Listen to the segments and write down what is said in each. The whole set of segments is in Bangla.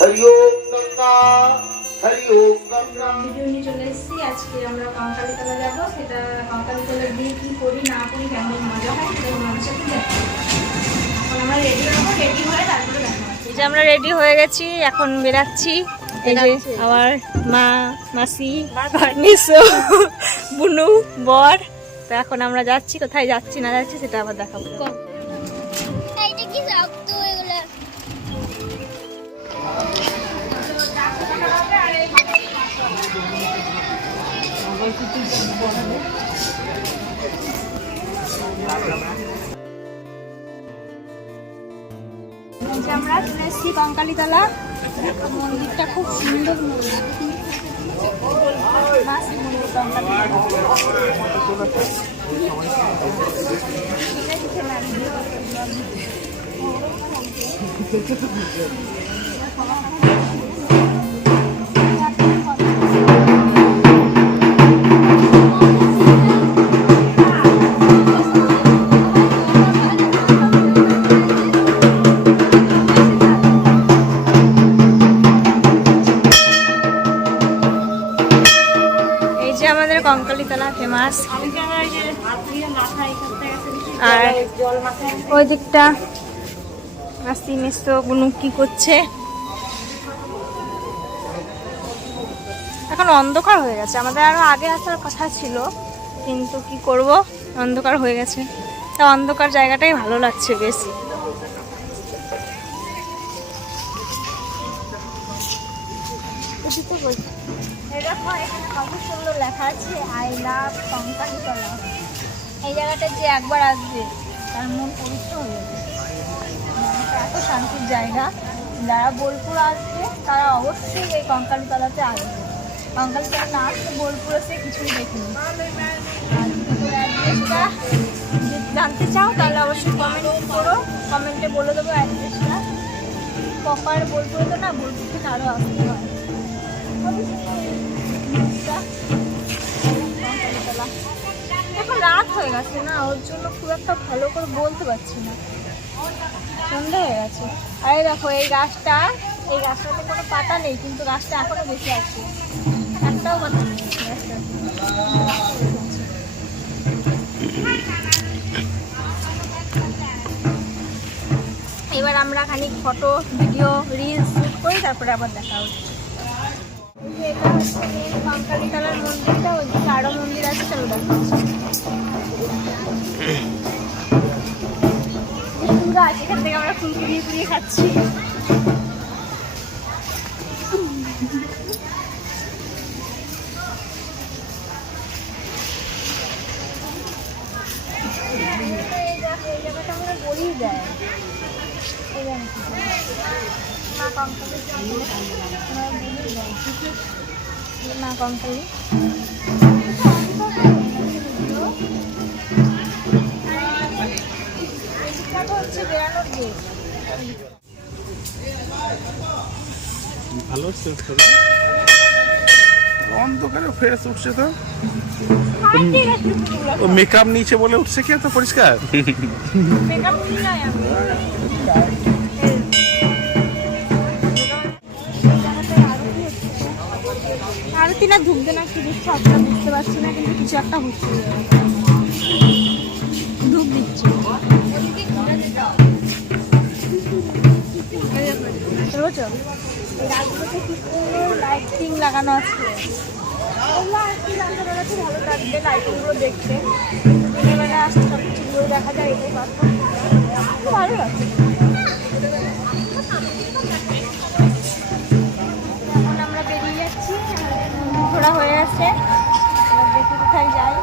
হরিওম গঙ্গা হরিওম গঙ্গা। ভিডিও নিয়ে চলে এসেছি। আজকে আমরা কঙ্কালীতলা যাবো। সেটা কঙ্কালীতলা গিয়ে কি করি না করি, কেমন মজা হয় সেটা তোমাদের সাথে দেখাবো। এখন আমরা রেডি হবো, রেডি হয়ে তারপরে দেখা হচ্ছে। এই যে আমরা রেডি হয়ে গেছি, এখন বেরাচ্ছি। এই যে আমার মা, মাসি, নিশো, বুনু, বর। তো এখন আমরা যাচ্ছি, কোথায় যাচ্ছি না যাচ্ছি সেটা আবার দেখাবো। এইটা কি শক্ত এগুলো? আমরা চলে এসেছি কঙ্কালীতলা। মন্দিরটা খুব সুন্দর মন্দির, মাসি মন্দির কঙ্কালীতলা ফেমাস। আর ওই দিকটা মাসি, মেসো, বুনু কি করছে? এখন অন্ধকার হয়ে গেছে, আমাদের আরো আগে আসার কথা ছিল, কিন্তু কি করব, অন্ধকার হয়ে গেছে। তা অন্ধকার জায়গাটাই ভালো লাগছে বেশি। দেখো এখানে কত সুন্দর লেখা আছে, আই লাভ কঙ্কালীতলা। এই জায়গাটা যে একবার আসবে তার মন পবিত্র হয়ে যাবে। এত শান্তির জায়গা। যারা বোলপুর আসবে তারা অবশ্যই এই কঙ্কালীতলাতে আসবে। কঙ্কালীতলা না আসলে বোলপুর এসে কিছুই দেখিনি। আর অ্যাড্রেসটা যদি জানতে চাও তাহলে অবশ্যই কমেন্ট করো, কমেন্টে বলে দেবো অ্যাড্রেসটা। প্রপার বোলপুরে তো না, বোলপুর থেকে আরও আসতে হয়। এখন রাত হয়ে গেছে না, ওর জন্য খুব একটা ভালো করে বলতে পারছি না, সন্ধ্যা হয়ে গেছে। আরে দেখো এই গাছটাতে কোনো পাতা নেই, কিন্তু গাছটা এখনো বেশি আছে, একটাও পাতা নেই গাছটা। এবার আমরা খানিক ফটো, ভিডিও, রিলস শুট করি, তারপরে আবার দেখা হচ্ছে। এটা হচ্ছে কঙ্কালীতলার মন্দিরটা, ওইদিকে আরো মন্দির আছে, চলো দেখা হচ্ছে। ফুল গাছ, এখান থেকে আমরা ফুল কুড়িয়ে কুড়িয়ে খাচ্ছি। এই জায়গাটা আমরা বলেই দেয় মা কঙ্কালী, মা কঙ্কালী। হচ্ছে বেড়ানোর গেট। ভালো অন্ধকারে ফ্রেশ উঠছে তো, মেকআপ নিচে বলে উঠছে কি এত পরিষ্কার? আরতি না ঢুকবে না কি দিচ্ছে আপনারা বুঝতে পারছি না, কিন্তু কিছু একটা হচ্ছে, ধূপ দিচ্ছে। লাইটিং লাগানো আছে, ভালো লাগবে লাইটিংগুলো দেখতে। দিনের বেলা আসতে সব কিছুগুলো দেখা যায়, এটাই কথা, ভালো লাগছে। এখন আমরা বেরিয়ে যাচ্ছি, ঘোরা হয়ে আছে, দেখি কোথায় যাই।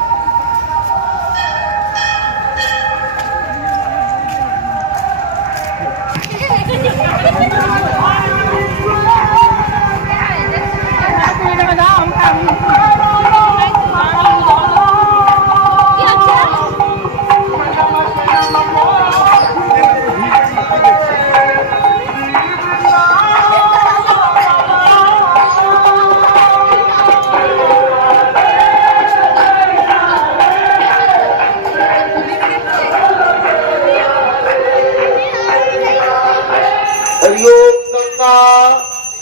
हरिओम गंगा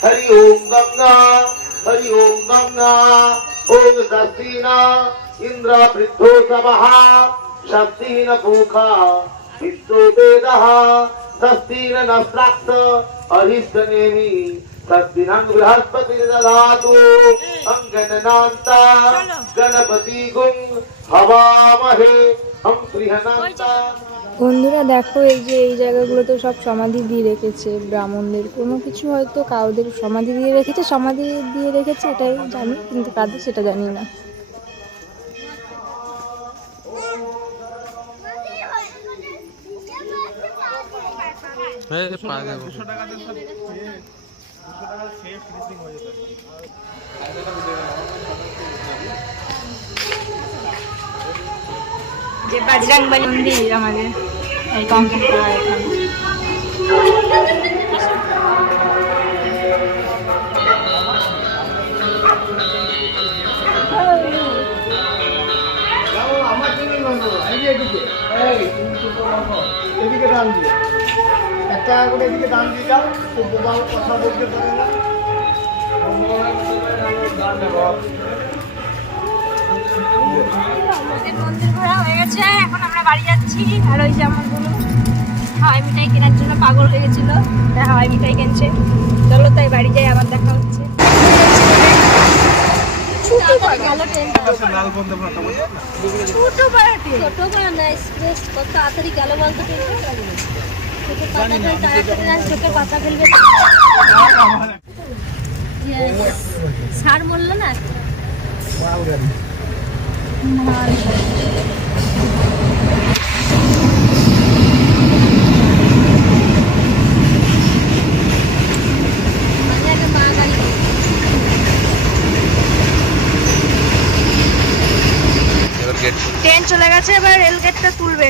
हरि ओम गंगा हरि ओम गंगा ओम शक्तिन इंद्र वृद्धो समः शक्तिन पूखा विश्वो वेदः शक्तिन नस्राक्ष अरिष्टनेमि शक्तिनं बृहस्पति ददातु अंगननान्ता गणपति गुं हवामहे हम गृहनान्ता। বন্ধুরা দেখো, এই যে এই জায়গাগুলোতে সব সমাধি দিয়ে রেখেছে ব্রাহ্মণদের। কোনো কিছু হয়তো কাউদের সমাধি দিয়ে রেখেছে এটাই জানি, কিন্তু কাদের সেটা জানি না। যে বজরংবলী মন্দির আমাদের এই কংক্রিট করা এখানে। এদিকে দান দিয়ে একটা করে এদিকে দান দিয়ে যাও, তো বোবাল কথা বলতে পারে না। আমাদের মন্দির ঘোরা হয়ে গেছে, এখন আমরা বাড়ি যাচ্ছি। আর ওই যে আমার বোন হাওয়াই মিঠাই কেনার জন্য পাগল হয়ে গেছিল, তাই হাওয়াই মিঠাই কিনছে। চলো তাই বাড়ি যাই, আবার দেখা হচ্ছে। কত তাড়াতাড়ি গেল বলতো চোখের পাতা ফেলবে সার মরল না। ট্রেন চলে গেছে, এবার রেল গেটটা তুলবে।